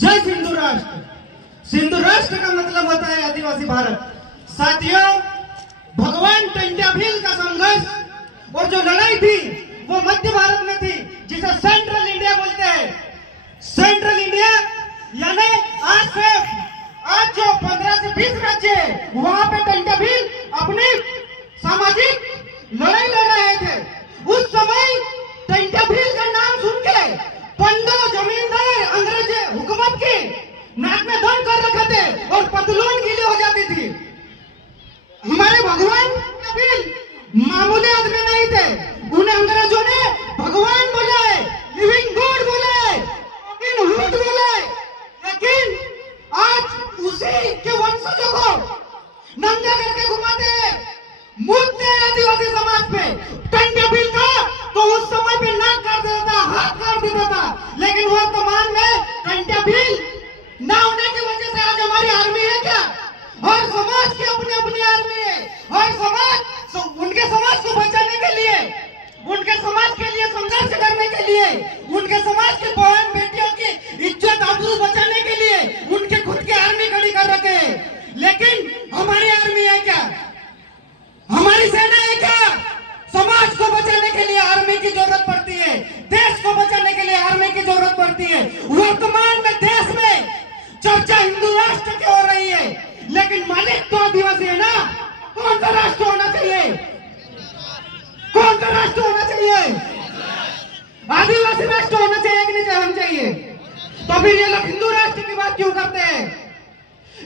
जय सिंधु राष्ट्र। सिंधु राष्ट्र का मतलब होता है आदिवासी भारत। साथियों, भगवान टंट्या भील का संघर्ष और जो लड़ाई थी वो मध्य भारत में थी, जिसे सेंट्रल इंडिया बोलते हैं। सेंट्रल इंडिया यानी आज जो 15 से 20 राज्य है, वहां पे टंट्या भील अपनी सामाजिक लड़ाई लड़ रहे थे। उस समय टंट्या भील का नाम सुन के 15 जमींदार अंग्रेज हुकूमत की नाक में दम कर रखे थे और पतलून गीली हो जाती थी। हमारे भगवान टंट्या भील मामूली आदमी नहीं थे। उन्हें अंग्रेजों ने भगवान बोला है, लिविंग गॉड बोला है, हुड बोला है। लेकिन आज उसी के वंशजों को नंगा करके घुमाते हैं, मुद्दे आदिवासी समाज पे। टंट्या भील का तो उस समय पे नाक काट देता था, हाथ काट देता था, लेकिन वर्तमान में टंट्या भील ना होने की वजह से आज हमारी आर्मी है क्या? हर समाज की अपनी अपनी आर्मी है। हर समाज उनके समाज को बचाने के लिए, उनके समाज के लिए संघर्ष करने के लिए, उनके समाज की बहन बेटियों की इज्जत आबरू बचाने के लिए उनके खुद की आर्मी खड़ी कर रखे हैं। लेकिन हमारी आर्मी है क्या? हमारी सेना है क्या? समाज को बचाने के लिए आर्मी की जरूरत पड़ती है, देश को बचाने के लिए आर्मी की जरूरत पड़ती है। वर्तमान में देश में चर्चा हिंदू राष्ट्र की हो रही है, लेकिन मालिक तो आदिवासी है ना। कौन सा राष्ट्र होना चाहिए? कौन सा राष्ट्र होना चाहिए? आदिवासी राष्ट्र होना चाहिए कि नहीं होना चाहिए? तो फिर ये लोग हिंदू राष्ट्र की बात क्यों करते हैं?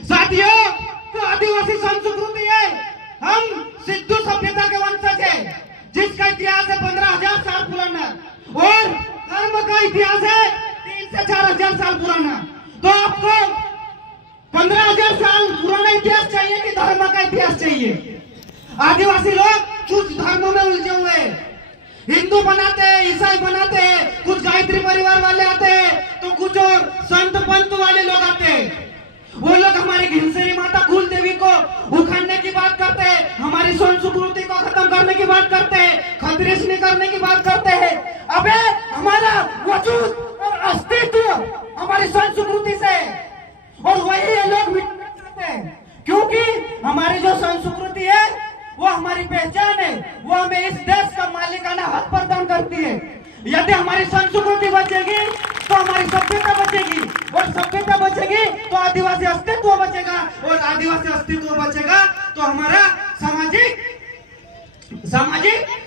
साथियों, तो आदिवासी संस्कृति है। हम सिंधु सभ्यता के वंशज है, जिसका इतिहास है 15,000 साल पुराना, और धर्म का इतिहास है 3 से 4,000 साल पुराना। तो आपको 15,000 साल पुराना इतिहास चाहिए कि धर्म का इतिहास चाहिए? आदिवासी लोग कुछ धर्मों में उलझे हुए हैं, हिंदू बनाते हैं, ईसाई बनाते हैं, कुछ गायत्री परिवार वाले आते हैं, तो कुछ और संत पंत वाले लोग आते हैं। वो लोग हमारी घिनसेरी माता कुल देवी को उखाड़ने की बात करते हैं, हमारी संस्कृति को खत्म करने की बात करते हैं, खतरेशनी करने की बात करते हैं। अबे हमारा वजूद और अस्तित्व हमारी संस्कृति से, और वही ये लोग मिटाना चाहते हैं, क्योंकि हमारी जो संस्कृति है वो हमारी पहचान है, वो हमें इस देश का मालिकाना हक प्रदान करती है। यदि हमारी संस्कृति बचेगी तो हमारी सभ्यता बचेगी, और सभ्यता बचेगी तो आदिवासी अस्तित्व बचेगा, और आदिवासी अस्तित्व बचेगा तो हमारा सामाजिक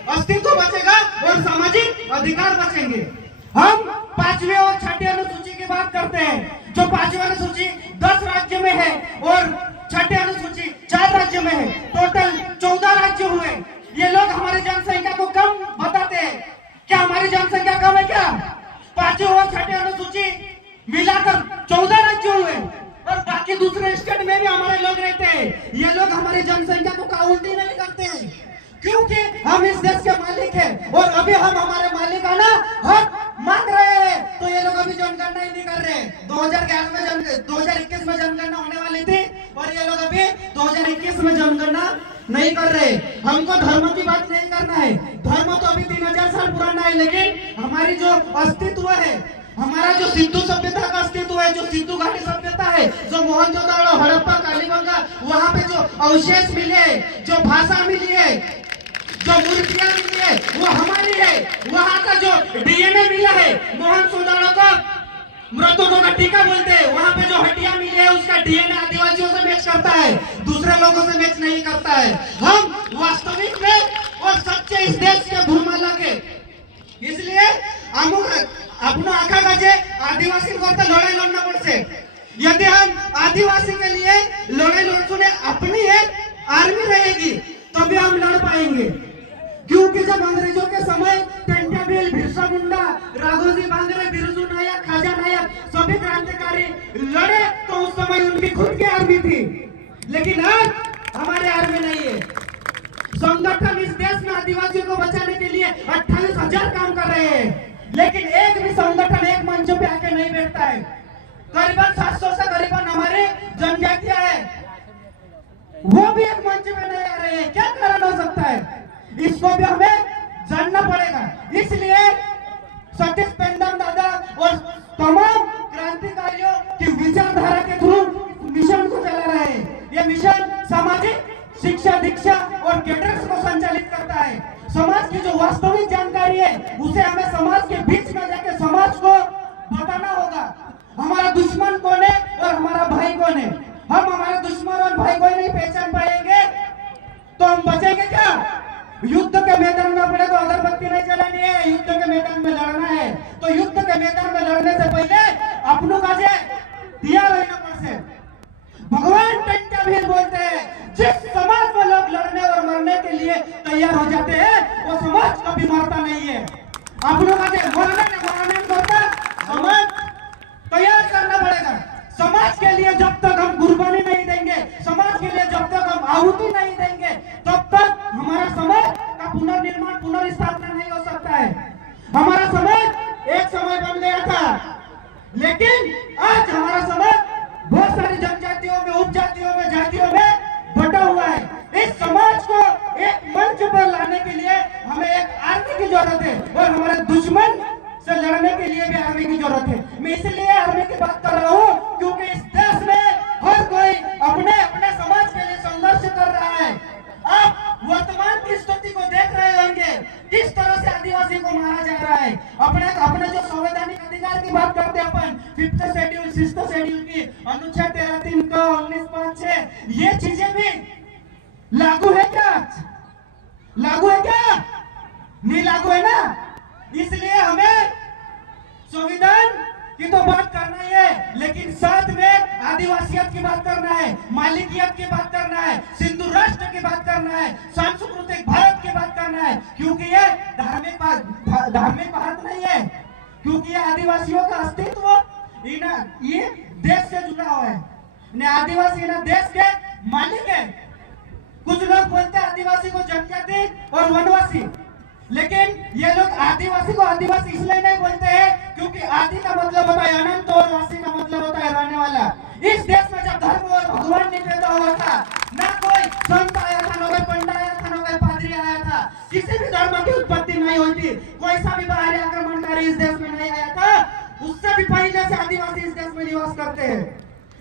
अस्तित्व बचेगा और सामाजिक अधिकार बचेंगे। हम 5वीं और 6ठी अनुसूची की बात करते हैं। जो 5वीं अनुसूची 10 राज्य में है और 6ठी अनुसूची 4 राज्य में है, टोटल 14 राज्य हुए। ये लोग हमारी जनसंख्या को कम बताते हैं। क्या हमारी जनसंख्या कम है क्या? 5वीं और 6ठी अनुसूची मिलाकर 14 राज्य हुए, और बाकी दूसरे स्टेट में भी हमारे लोग रहते हैं। ये लोग हमारी जनसंख्या को काउंट ही नहीं करते हैं, क्योंकि हम इस देश के मालिक हैं, और अभी हम हमारे मालिकाना हक मांग रहे हैं। तो ये लोग अभी जनगणना ही नहीं कर रहे। 2021 में जनगणना होने वाली थी, और ये लोग अभी 2021 में जनगणना नहीं कर रहे। हमको धर्म की बात नहीं करना है, धर्म तो अभी 3,000 साल पुराना है, लेकिन हमारी जो अस्तित्व है, हमारा जो सिंधु सभ्यता का अस्तित्व है, जो सिंधु घाटी सभ्यता है, जो मोहनजोदड़ो, हड़प्पा, कालीबंगा, वहां पे जो अवशेष मिले, जो भाषा मिली है, जो मूर्तियां मिली है, वो हमारी है। वहां का जो डीएनए मिला है, मोहनजोदड़ो को मृतकों का टीका बोलते हैं। वहां पे जो हड्डियां मिली है, उसका डीएनए आदिवासियों से मैच करता है, दूसरे लोगों से मैच नहीं करता है। हम वास्तविक में और सच्चे इस देश के भूमाला के, इसलिए अपना आखा गाजे आदिवासी को लड़ाई लड़ना पड़से। यदि हम आदिवासी के लिए लड़ाई लड़ने अपनी एक आर्मी रहेगी तभी हम लड़ पाएंगे, क्योंकि जब अंग्रेजों के समय टंट्या भील, बिरसा मुंडा, राघोजी भांगरे, बिरजू नायक, खाजा नायक सभी क्रांतिकारी लड़े, तो उस समय उनकी खुद की आर्मी थी। लेकिन आज हमारी आर्मी नहीं है। संगठन इस देश में आदिवासियों को बचाने के लिए 28,000 काम कर रहे हैं, लेकिन एक भी संगठन एक मंच पे आके नहीं बैठता है। करीबन 700 से करीबन हमारी जनजातियां है, वो भी एक मंच पे नहीं आ रहे हैं। क्या कारण हो सकता है? इसको भी हमें जानना पड़ेगा। इसलिए सतीश पेंडम दादा और तमाम क्रांतिकारियों होगा। हमारा दुश्मन कौन है और हमारा भाई कौन है, हम हमारा दुश्मन और भाई को नहीं पहचान पाएंगे तो हम बचेंगे क्या? युद्ध के मैदान में पड़े तो अगरबत्ती नहीं जलानी है, युद्ध के मैदान में लड़ना है। तो युद्ध के मैदान में लड़ने से पहले अपनों का तैयार रहना पड़से। भगवान टंट्या भील बोलते हैं जिस समाज में लोग लड़ने और मरने के लिए तैयार हो जाते हैं वो समाज कभी मरता नहीं है। अपनों का मरने होता समाज तैयार करना पड़ेगा। समाज के लिए जब तक हम कुर्बानी नहीं देंगे, समाज के लिए जब तक हम आहुति नहीं देंगे, तब तक हमारा समाज का पुनर्निर्माण पुनर्स्थापना नहीं हो सकता है। हमारा समाज एक समय बन गया था, लेकिन आज हमारा समाज बहुत सारी जनजातियों में, उपजातियों में, जातियों में बटा हुआ है। इस समाज को एक मंच पर लाने के लिए हमें एक आर्मी की जरूरत है और हमारे दुश्मन से लड़ने के लिए भी आर्मी की जरूरत है। मैं इसलिए आर्मी की बात कर रहा हूँ क्योंकि इस देश में हर कोई अपने अपने समाज के लिए संघर्ष कर रहा है। आप वर्तमान की स्थिति को देख रहे होंगे, किस तरह से आदिवासी को मारा जा रहा है। अपने जो संवैधानिक अधिकार की बात करते हैं अपन, 5th शेड्यूल 6th शेड्यूल की अनुच्छेद 13(3) का 19(5)(6), ये चीजें भी लागू है क्या? लागू है क्या? नहीं लागू है ना। इसलिए हमें संविधान की तो बात करना ही है, लेकिन साथ में आदिवासियत की बात करना है, मालिकियत की बात करना है, सिंधु राष्ट्र की बात करना है, सांस्कृतिक भारत की बात करना है। क्योंकि ये धार्मिक भारत नहीं है, क्योंकि ये आदिवासियों का अस्तित्व ये देश से जुड़ा हुआ है। आदिवासी ना देश के मालिक है। कुछ लोग बोलते हैं आदिवासी को जनजाति और वनवासी, लेकिन ये लोग आदिवासी को आदिवासी इसलिए नहीं बोलते हैं क्योंकि आदि का मतलब होता है अनंत और वासी का मतलब होता है रहने वाला। इस देश में जब धर्म और भगवान नहीं पैदा हुआ था, ना कोई संत आया था, ना कोई पंडित आया था, ना कोई पादरी आया था, किसी भी धर्म की उत्पत्ति नहीं हुई थी, कोई सा भी बाहरी आक्रमणकारी इस देश में नहीं आया था। उससे भी पहले से आदिवासी इस देश में निवास करते हैं।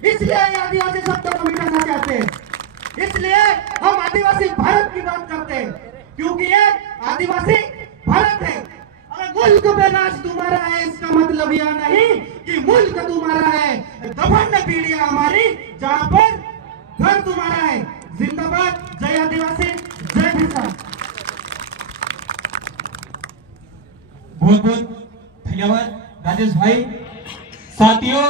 इसलिए आदिवासी शब्द को मिटाना चाहते हैं। इसलिए हम आदिवासी भारत की बात करते हैं, क्योंकि ये आदिवासी भारत है। अगर मुल्क पे नाच तुम्हारा है, इसका मतलब यह नहीं कि मुल्क तुम्हारा है। दफन पीढ़ियां हमारी, जहां पर घर तुम्हारा है। जिंदाबाद, जय आदिवासी, जय किसान। बहुत बहुत धन्यवाद राजेश भाई। साथियों,